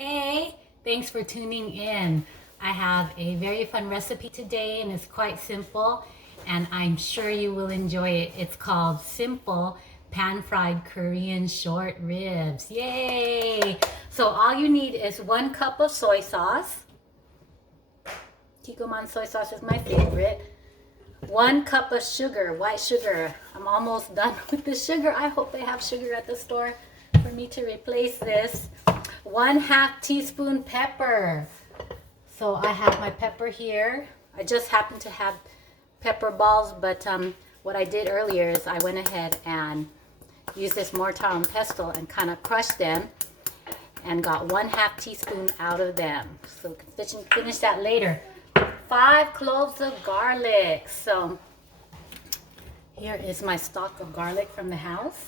Hey, thanks for tuning in. I have a very fun recipe today and it's quite simple and I'm sure you will enjoy it. It's called simple pan-fried Korean short ribs. Yay! So all you need is 1 cup of soy sauce. Kikkoman soy sauce is my favorite. 1 cup of sugar, white sugar. I'm almost done with the sugar. I hope they have sugar at the store for me to replace this. 1/2 teaspoon pepper. So I have my pepper here. I just happen to have pepper balls, but what I did earlier is I went ahead and used this mortar and pestle and kind of crushed them and got 1/2 teaspoon out of them. So we can finish that later. 5 cloves of garlic. So here is my stock of garlic from the house.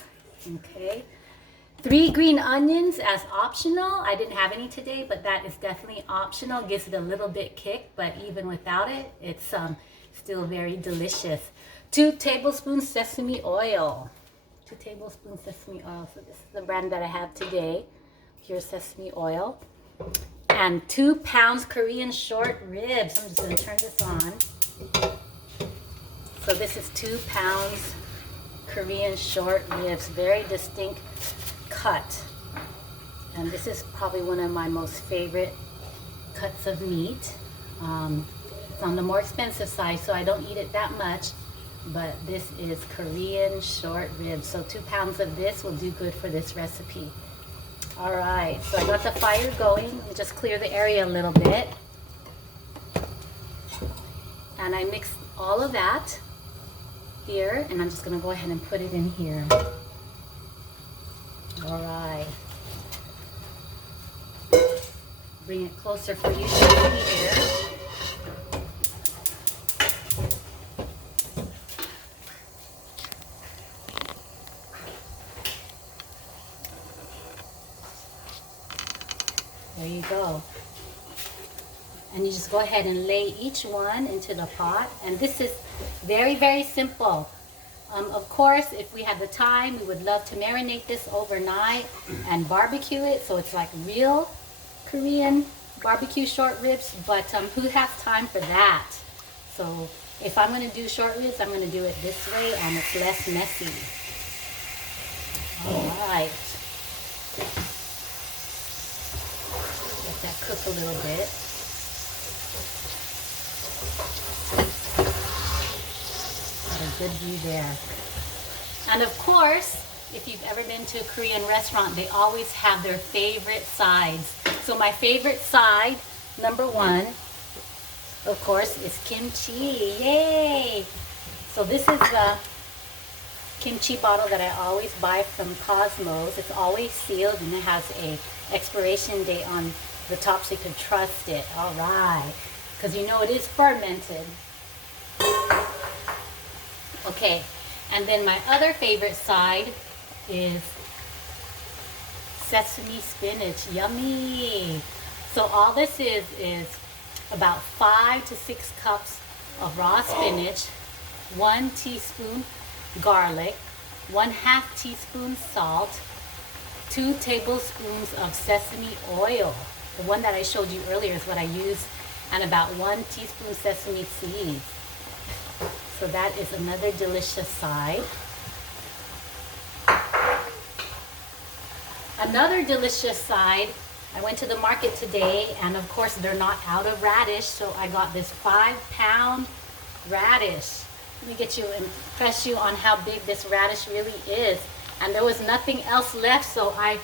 Okay. 3 green onions as optional. I didn't have any today, but that is definitely optional. Gives it a little bit kick, but even without it, it's still very delicious. 2 tablespoons sesame oil. 2 tablespoons sesame oil. So this is the brand that I have today. Here's sesame oil. And 2 pounds Korean short ribs. I'm just going to turn this on. So this is 2 pounds Korean short ribs. Very distinct cut. And this is probably one of my most favorite cuts of meat. It's on the more expensive side, so I don't eat it that much. But this is Korean short ribs. So 2 pounds of this will do good for this recipe. All right, so I got the fire going. Let me just clear the area a little bit. And I mixed all of that here, and I'm just gonna go ahead and put it in here. All right. Bring it closer for you to see here. There you go. And you just go ahead and lay each one into the pot. And this is very, very simple. Of course, if we had the time, we would love to marinate this overnight and barbecue it so it's like real Korean barbecue short ribs, but who has time for that? So if I'm going to do short ribs, I'm going to do it this way and it's less messy. All right. Let that cook a little bit. Got a good view there. And of course, if you've ever been to a Korean restaurant, they always have their favorite sides. So my favorite side, number 1, of course, is kimchi. Yay! So this is the kimchi bottle that I always buy from Cosmos. It's always sealed and it has a expiration date on the top so you can trust it. All right, because you know it is fermented. Okay, and then my other favorite side is sesame spinach. Yummy! So all this is about 5 to 6 cups of raw spinach, 1 teaspoon garlic, 1/2 teaspoon salt, 2 tablespoons of sesame oil. The one that I showed you earlier is what I used, and about 1 teaspoon sesame seeds. So that is another delicious side. Another delicious side, I went to the market today and of course they're not out of radish, so I got this 5-pound radish. Let me get you and impress you on how big this radish really is. And there was nothing else left, so I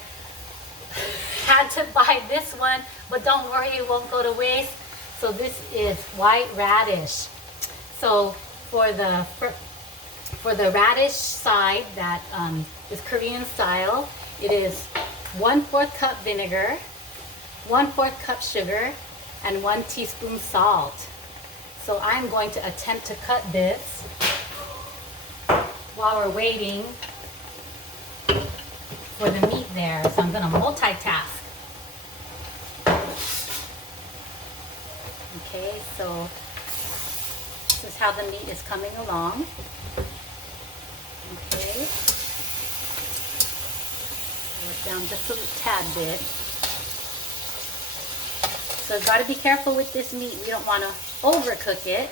had to buy this one, but don't worry, it won't go to waste. So this is white radish. So for the radish side that is Korean style, it is 1/4 cup vinegar, 1/4 cup sugar, and 1 teaspoon salt. So I'm going to attempt to cut this while we're waiting for the meat there. So I'm going to multitask. Okay, so this is how the meat is coming along. Okay. Lower it down just a tad bit. So got to be careful with this meat. We don't want to overcook it.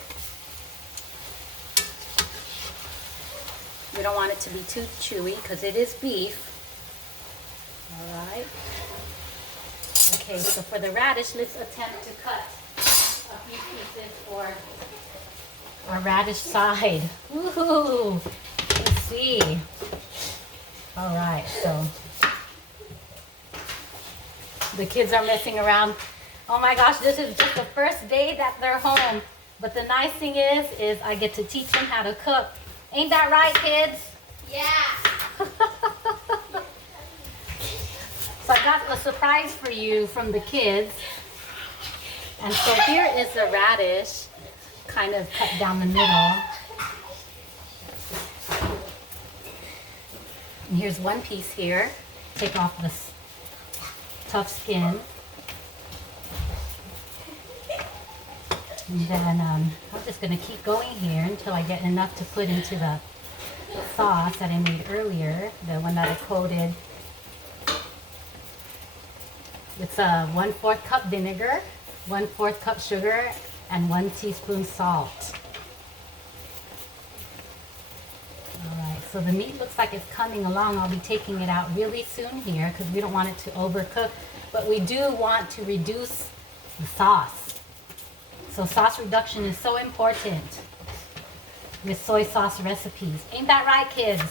We don't want it to be too chewy because it is beef. All right. Okay, so for the radish, let's attempt to cut a few pieces for our radish side. Woohoo! Let's see. All right, so the kids are messing around. Oh my gosh, this is just the first day that they're home. But the nice thing is I get to teach them how to cook. Ain't that right, kids? Yeah. So I got a surprise for you from the kids. And so here is the radish, kind of cut down the middle. And here's one piece here. Take off this tough skin. And then I'm just going to keep going here until I get enough to put into the sauce that I made earlier, the one that I coated. It's a 1/4 cup vinegar, 1/4 cup sugar, and 1 teaspoon salt. All right, so the meat looks like it's coming along. I'll be taking it out really soon here because we don't want it to overcook, but we do want to reduce the sauce. So sauce reduction is so important with soy sauce recipes. Ain't that right, kids?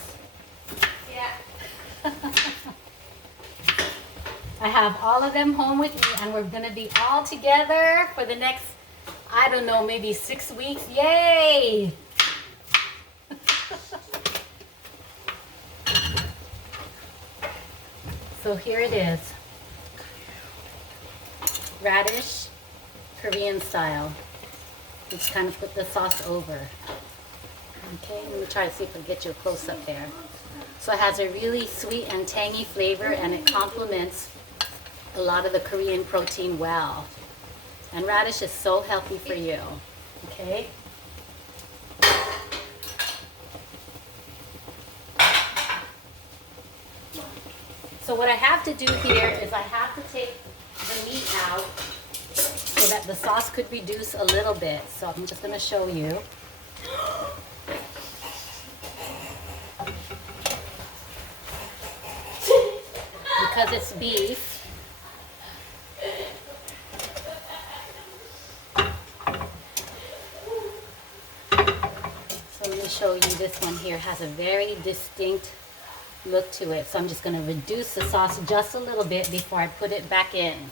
Yeah. I have all of them home with me, and we're going to be all together for the next, I don't know, maybe 6 weeks. Yay! So here it is. Radish, Korean style. Just kind of put the sauce over. Okay, let me try to see if I can get you a close up there. So it has a really sweet and tangy flavor, and it complements a lot of the Korean protein well. And radish is so healthy for you. Okay? So what I have to do here is I have to take the meat out so that the sauce could reduce a little bit. So I'm just going to show you. Because it's beef, so let me show you. This one here has a very distinct look to it. So I'm just going to reduce the sauce just a little bit before I put it back in.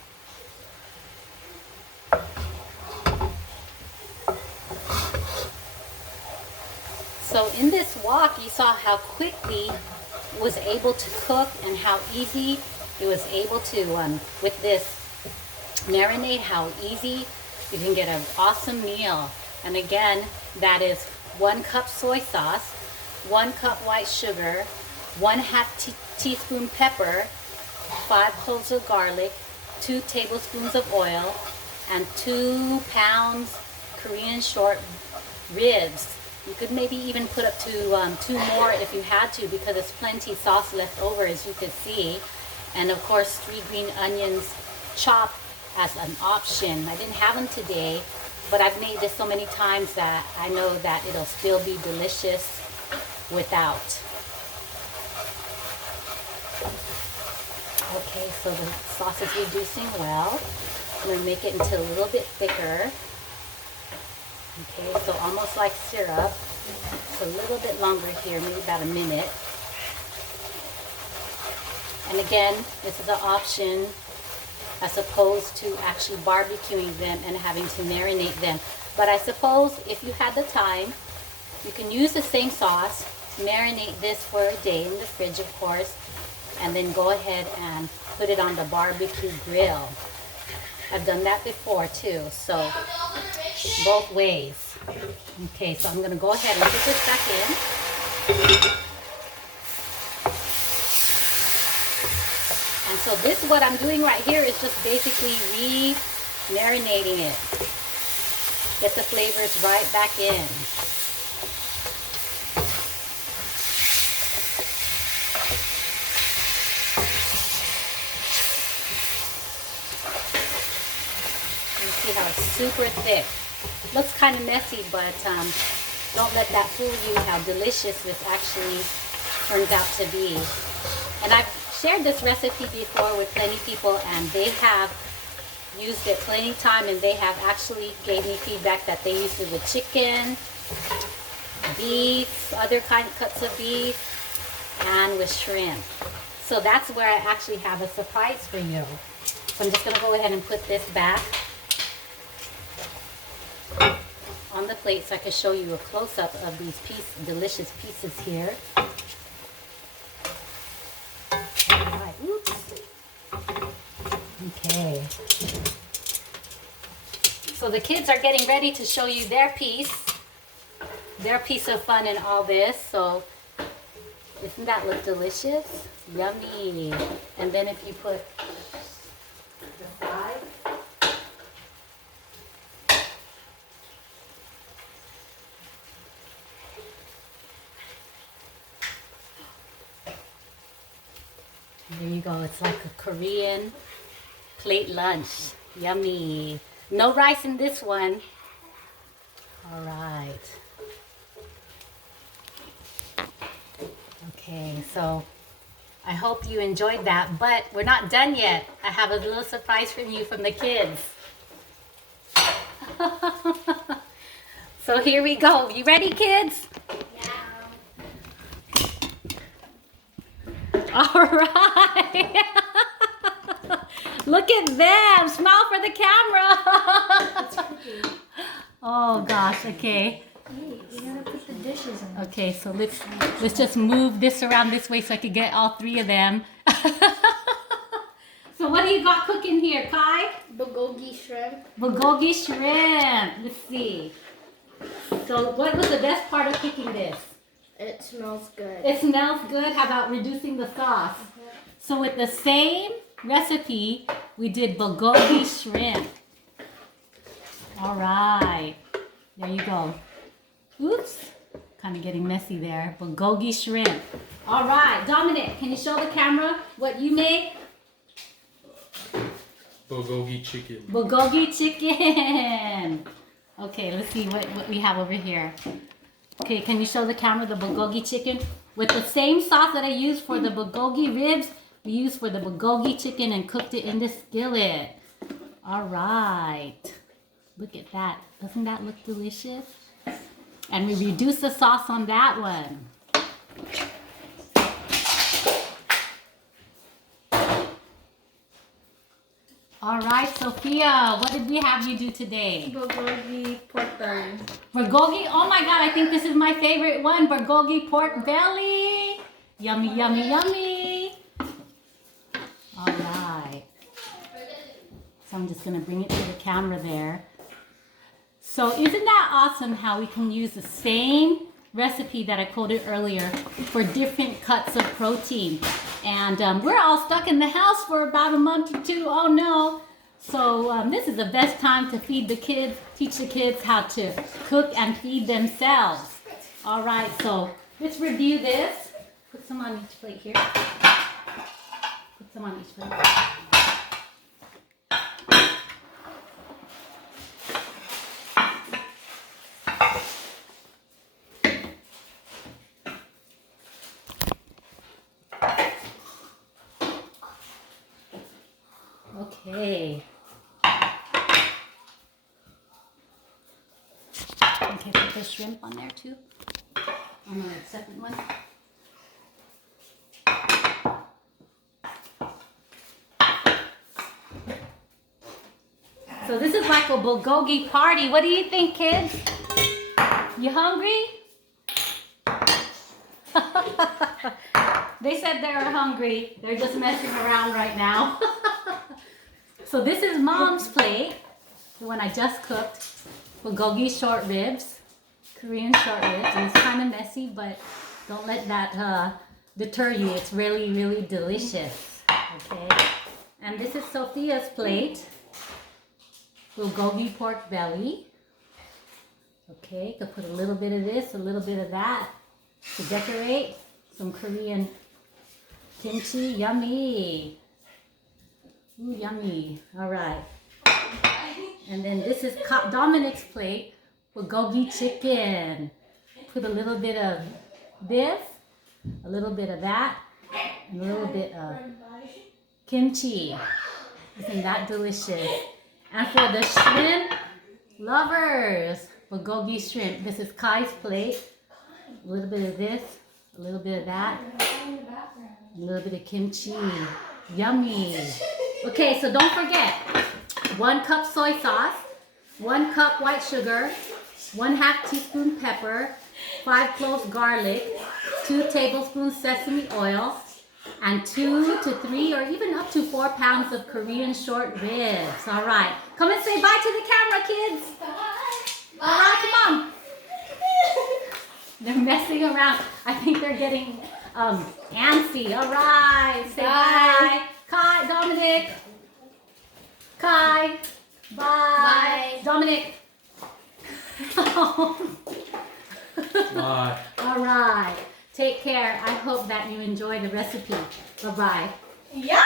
So in this wok, you saw how quickly it was able to cook and how easy it was able to, with this marinade, how easy you can get an awesome meal. And again, that is 1 cup soy sauce, 1 cup white sugar, 1/2 teaspoon pepper, 5 cloves of garlic, 2 tablespoons of oil, and 2 pounds Korean short ribs. You could maybe even put up to 2 more if you had to, because there's plenty sauce left over, as you could see. And of course, 3 green onions chopped as an option. I didn't have them today, but I've made this so many times that I know that it'll still be delicious without. Okay, so the sauce is reducing well. I'm going to make it into a little bit thicker. Okay, so almost like syrup. So a little bit longer here, maybe about a minute. And again, this is an option as opposed to actually barbecuing them and having to marinate them. But I suppose if you had the time, you can use the same sauce, marinate this for a day in the fridge, of course, and then go ahead and put it on the barbecue grill. I've done that before too, so both ways. Okay, so I'm going to go ahead and put this back in. And so this, what I'm doing right here is just basically re-marinating it. Get the flavors right back in. see how it's super thick. Looks kind of messy, but don't let that fool you how delicious this actually turns out to be. And I've shared this recipe before with plenty of people, and they have used it plenty time, and they have actually gave me feedback that they used it with chicken, beef, other kind of cuts of beef, and with shrimp. So that's where I actually have a surprise for you. So I'm just going to go ahead and put this back on the plate so I can show you a close-up of these delicious pieces here. Alright, oops. Okay. So the kids are getting ready to show you their piece of fun in all this. So doesn't that look delicious? Yummy. And then if you put the sides. There you go. It's like a Korean plate lunch. Yummy. No rice in this one. All right. Okay, so I hope you enjoyed that, but we're not done yet. I have a little surprise from you from the kids. So here we go. You ready, kids? All right. Look at them. Smile for the camera. Oh gosh, okay. Hey, you gotta put the dishes in. Okay, so let's just move this around this way so I can get all three of them. So what do you got cooking here, Kai? Bulgogi shrimp. Bulgogi shrimp. Let's see. So what was the best part of cooking this? It smells good. It smells good. How about reducing the sauce? So with the same recipe, we did bulgogi shrimp. All right. There you go. Oops. Kind of getting messy there. Bulgogi shrimp. All right. Dominic, can you show the camera what you made? Bulgogi chicken. Bulgogi chicken. Okay, let's see what we have over here. Okay, can you show the camera the bulgogi chicken? With the same sauce that I used for the bulgogi ribs, we used for the bulgogi chicken and cooked it in the skillet. All right. Look at that. Doesn't that look delicious? And we reduced the sauce on that one. All right, Sophia, what did we have you do today? Bulgogi pork belly. Bulgogi, oh my God, I think this is my favorite one. Bulgogi pork belly. Yummy, yummy, yummy. All right. So I'm just gonna bring it to the camera there. So isn't that awesome how we can use the same recipe that I quoted earlier for different cuts of protein? And we're all stuck in the house for about a month or two. Oh no. So this is the best time to feed the kids, teach the kids how to cook and feed themselves. All right, so let's review this. Put some on each plate here. Put some on each plate. Okay. Okay, put the shrimp on there too. On the second one. So this is like a bulgogi party. What do you think, kids? You hungry? They said they were hungry. They're just messing around right now. So this is Mom's plate, the one I just cooked. Bulgogi short ribs, Korean short ribs. And it's kind of messy, but don't let that deter you. It's really, really delicious. Okay. And this is Sophia's plate. Bulgogi pork belly. Okay, could put a little bit of this, a little bit of that to decorate. Some Korean kimchi, yummy. Ooh, yummy. All right. And then this is Dominic's plate, bulgogi chicken. Put a little bit of this, a little bit of that, and a little bit of kimchi. Isn't that delicious? And for the shrimp lovers, bulgogi shrimp. This is Kai's plate. A little bit of this, a little bit of that, a little bit of kimchi. Yummy. Okay, so don't forget, 1 cup soy sauce, 1 cup white sugar, 1/2 teaspoon pepper, 5 cloves garlic, 2 tablespoons sesame oil, and 2 to 3 or even up to 4 pounds of Korean short ribs. All right, come and say bye to the camera, kids. Bye. All right, come on. They're messing around. I think they're getting antsy. All right, say bye. Kai, Dominic. Kai, bye. Bye. Dominic. Bye. All right. Take care. I hope that you enjoy the recipe. Bye-bye. Yeah.